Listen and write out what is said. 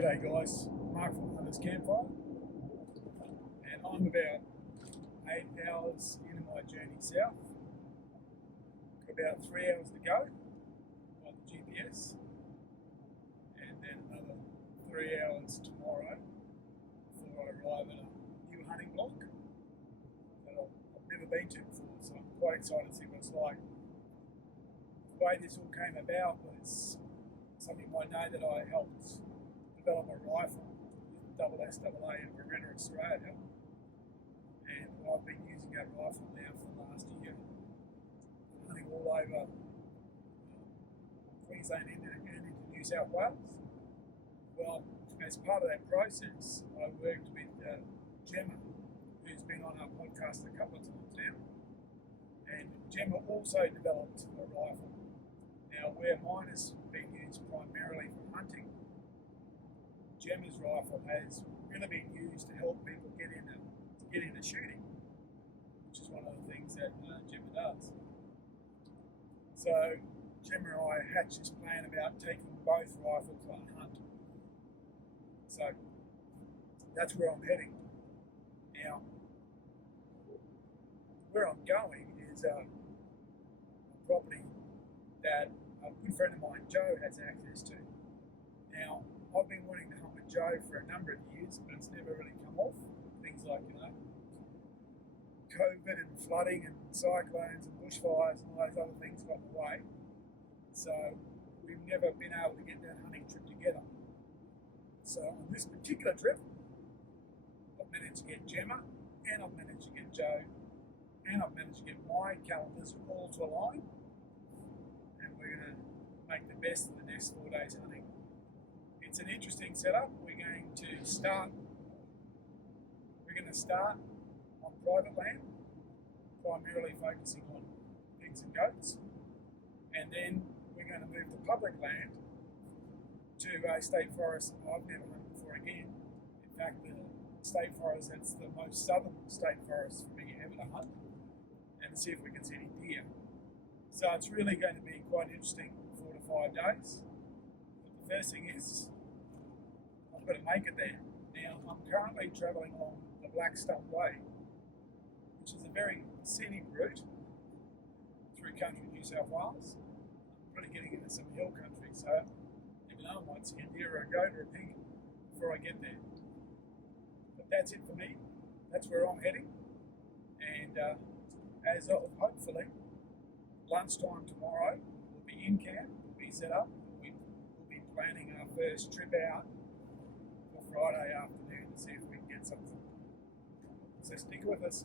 G'day guys, Mark from Hunter's Campfire, and I'm about 8 hours into my journey south. Got about 3 hours to go by the GPS, and then another 3 hours tomorrow before I arrive at a new hunting block that I've never been to before, so I'm quite excited to see what it's like. The way this all came about was some of you might know that I helped develop a rifle with SSAA in Beretta, Australia, and I've been using that rifle now for the last year, hunting all over Queensland and into New South Wales. Well, as part of that process, I worked with Gemma, who's been on our podcast a couple of times now, and Gemma also developed a rifle. Now, where mine has been used primarily for hunting, Gemma's rifle has really been used to help people get into shooting, which is one of the things that Gemma does. So Gemma and I hatched this plan about taking both rifles on a hunt. So that's where I'm heading. Now, where I'm going is a property that a good friend of mine, Joe, has access to. Now, I've been wanting to hunt with Joe for a number of years, but it's never really come off. Things like, COVID and flooding and cyclones and bushfires and all those other things got in the way. So we've never been able to get that hunting trip together. So on this particular trip, I've managed to get Gemma, and I've managed to get Joe, and I've managed to get my calendars all to align. And we're going to make the best of the next 4 days hunting. It's an interesting setup. We're going to start on private land, primarily focusing on pigs and goats, and then we're going to move to public land to a state forest I've never hunted before again. In fact, the state forest that's the most southern state forest for me ever to hunt, and see if we can see any deer. So it's really going to be quite interesting 4 to 5 days. But the first thing is, I've got to make it there. Now, I'm currently travelling along the Blackstone Way, which is a very scenic route through country New South Wales. I'm really getting into some hill country, so even though I might see a deer or a goat or a pig before I get there. But that's it for me. That's where I'm heading. And as of hopefully lunchtime tomorrow, we'll be in camp, we'll be set up, we'll be planning our first trip out for Friday afternoon to see if we can get something. So stick with us.